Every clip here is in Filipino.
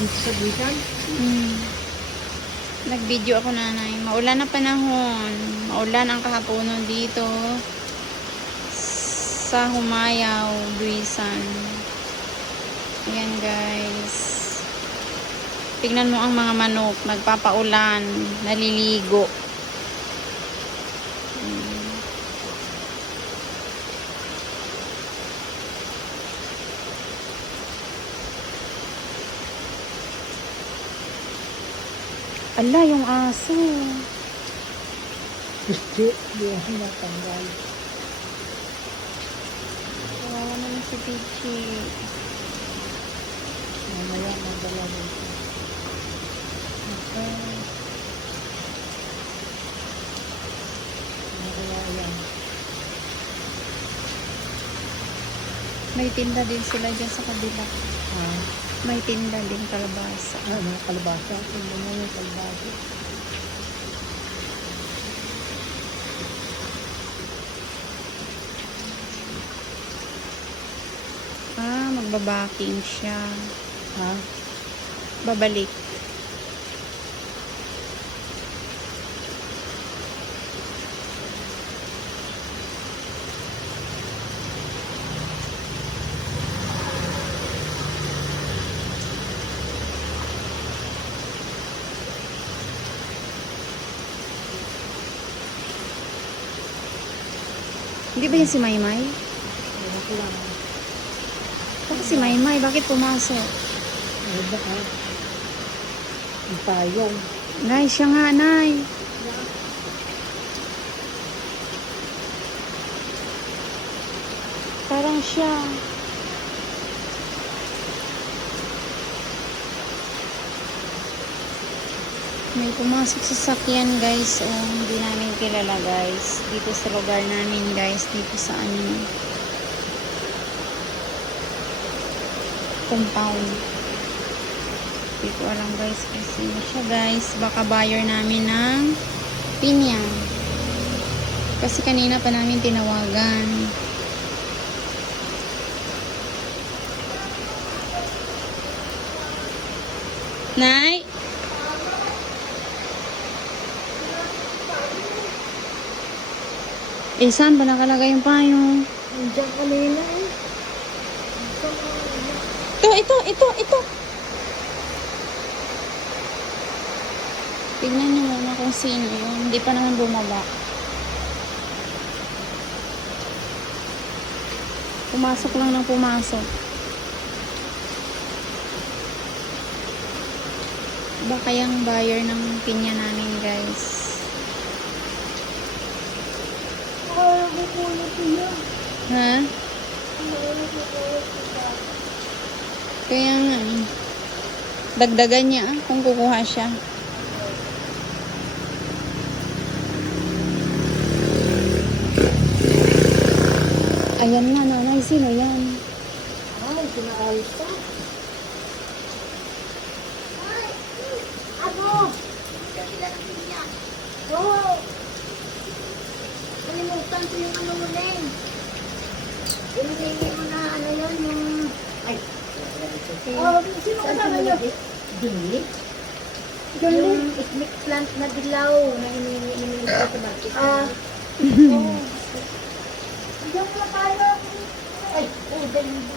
Dito sa Bisan? Hmm. Nag-video ako nanay. Maulan na panahon. Maulan ang kahaponon dito. Sa Humayaw, Duisan. Ayan guys. Tignan mo ang mga manok. Nagpapaulan. Naliligo. Ala, yung aso. Gusti. Di ako natanggal. Kawawa naman si Pichi. Mamaya magdala dito. Okay. May tinda din sila dyan sa kabila. Ah, May tinda din kalabasa. ah, mga kalabasa. Tingnan mo yung kalabasa. Ah, magbabaking siya. Ha? Babalik. Hindi ba yan si Maymay? Ko lang. Bakit si Maymay? Bakit pumasok? Ano ba ka? Ang payong. Nay, siya nga, Nay. Parang siya. May pumasok sa sakyan, guys. Oh, hindi namin kilala, guys. Dito sa lugar namin, guys. Dito sa ano. Compound. Hindi ko alam guys sino siya guys. Baka buyer namin ng pinya. Kasi kanina pa namin tinawagan. Nay? Eh, saan ba nakalagay yung payong? Nandiyan kanina eh. Ito, ito, ito, ito. Tignan niyo muna kung sino yun. Hindi pa naman bumaba. Pumasok lang ng pumasok. Baka yung buyer ng pinya namin, guys. Ay, bubulot niya. Ha? Kaya nga eh. Dagdagan niya ah, kung kukuha siya. Ayan nga, nanay. Sino yan? Ay, pinaayos pa. Ano? Oo. Kalimutan ko yung ano hindi mo na ano yun. Ay. Oh, sino kasama niyo? Dili? Dili? Yung ikmik plant na dilaw na ko sa market. Ah. Oo. Diyan na tayo. Ay, oh, dali mo.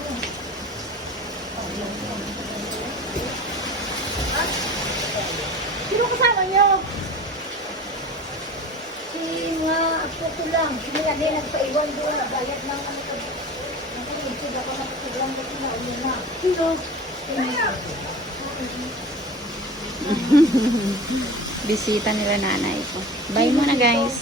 Sino kasama niyo? Si mga apo ko lang. Sila nga din nagpaiwan doon. Nabayad ng ano ko. Nakalimutan ako nakasilang kasi na ulo na. Sino? Bisita nila nanay ko. Bye muna guys.